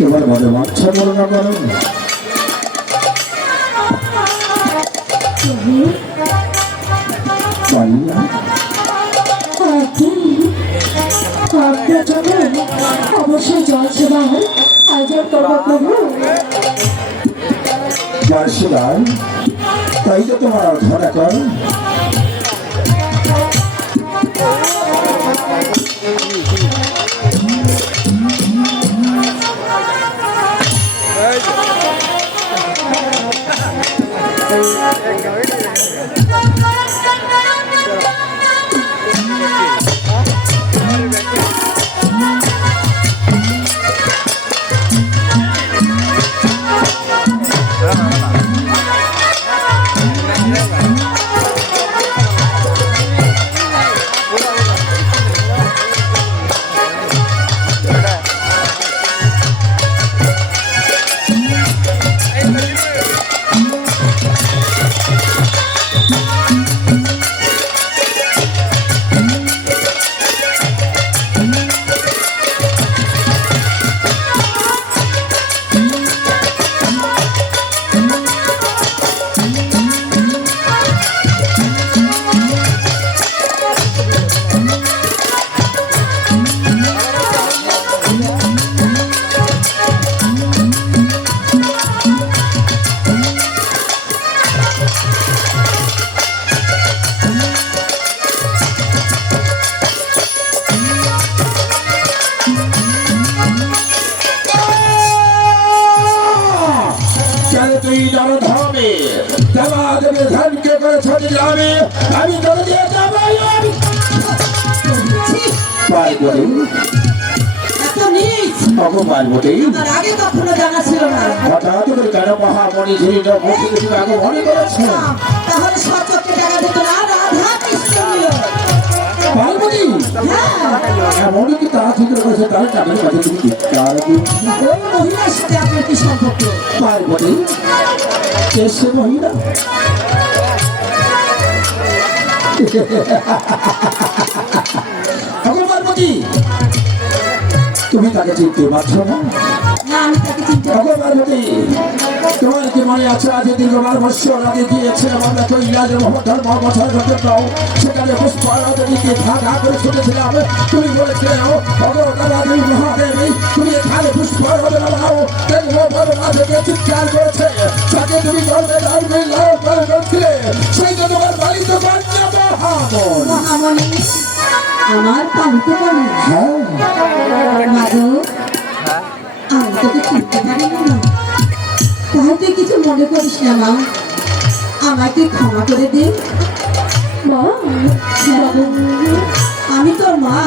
এবার মনে বাচ্চা বর্ণনা করো। না? অবশ্যই জল সেবা আয়োজন করব প্রভু যার সেবার তাই তো তোমার ধরা কর করে ছোট যাবে আমি তোর দিয়ে যাব আমি পার্বতী এত নিচ। অগো পার্বতী তার আগে কখনো জানা ছিল না। হঠাৎ করে কেন মহামণি ঝিরিটা আগে মনে করেছে? তাহলে সচক্ষে দেখা যেত না রাধা কৃষ্ণ পার্বতী? হ্যাঁ। এমনই কি তা ঠিক রয়েছে তার টাকার কাছে তুমি চিৎকার মহিলার সাথে আপনার কি সম্পর্ক? পার্বতী সে মহিলা? পার্বতী তুমি তাকে চিনতে পারছ না? না আমি তাকে চিনতে অগো পার্বতী তোমার কি মনে আছে আজ দীর্ঘবার বৎসর আগে গিয়েছে? আমরা তো ইলাজ ধর্ম বছর পাও সেখানে করে তুমি বলেছিলে মহাদেবী তুমি এখানে চিৎকার করেছে। আমার পালিত হ্যাঁ আমি তোকে তাহলে কিছু মনে করিস না মা আমাকে ক্ষমা করে দে আমি তোর মা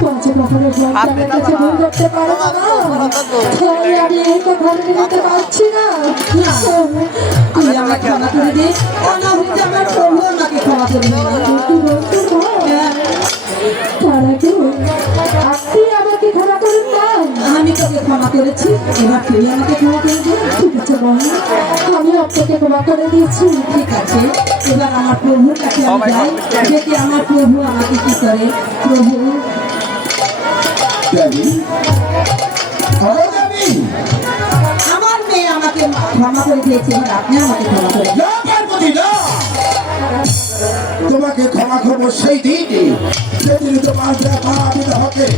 করতে করতে আমি এই তো ঘরে নিতে পারছি না আমাকে ক্ষমা করে দে তা আমার প্রভু আমাকে ক্ষমা করে দে তুই বলতে মা তার আগে আপনি আমাকে ক্ষমা করুন না। আমি তোকে ক্ষমা করেছি এবার তুই আমাকে ক্ষমা করে দে ঠিক আছে মা আমি আপনাকে ক্ষমা করে দিয়েছি ঠিক আছে। এবার আমার প্রভুর কাছে আমি যাই দেখি আমার প্রভু আমাকে কি করে? প্রভু। দেবী। করে দিয়েছে এবার আপনি আমাকে তোমাকে ক্ষমা করব সেই দিনই সেদিন তোমার দেখা বিবাহকে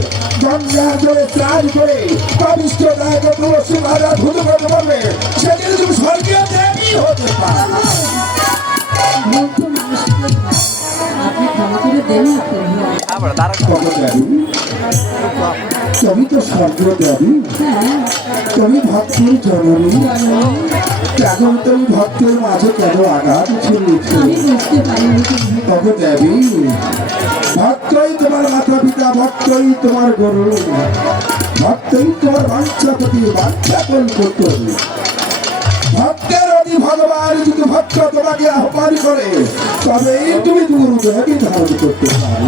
গঙ্গা জলে স্নান করে কনিষ্ঠ নায়ক তুলসী মারা ধুলো করতে সেদিন তুমি স্বর্গীয় দেবী হতে পারবে আপনি ক্ষমা করে তুমি তো স্বর্গীয় দেবী। তুমি ভক্তের জননী। এখন তুমি ভক্তের মাঝে কেন আঘাত ছড়িয়েছো পারিনি দেবী ভক্তই তোমার মাতা পিতা ভক্তই তোমার গরু ভক্তই তোমার বাঞ্ছাপতি বাঞ্ছা করত ভক্তের অতি ভগবান যদি ভক্ত তোমাকে আহ্বান করে তবে তুমি দেবী ধারণ করতে পারো।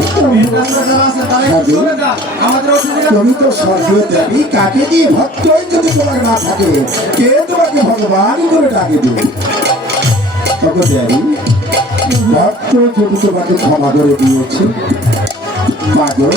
তুমি তো স্বর্গীয় দেবী কাকে দিয়ে ভক্তই যদি তোমার না থাকে? কে তোমাকে ভগবান করে ডাকে দেবে? ভক্ত যদি তোমাকে ক্ষমা করে দিয়েছে পাগল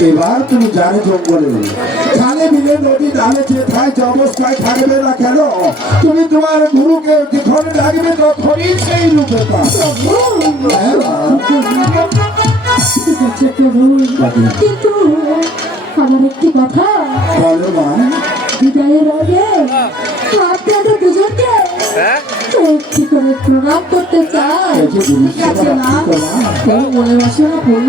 এবার তুমি জানে জঙ্গলে খালে মিলে নদী নালে যেথায় যে অবস্থায় থাকবে না কেন? তুমি তোমার গুরুকে যখন ডাকবে তখনই সেই রূপে হ্যাঁ, কিন্তু আমার একটি কথা। বলো মা। বিদায়ের আগে আপনাদের দুজনকে একটি করে প্রণাম করতে চাই। মনে বাসনা পূর্ণ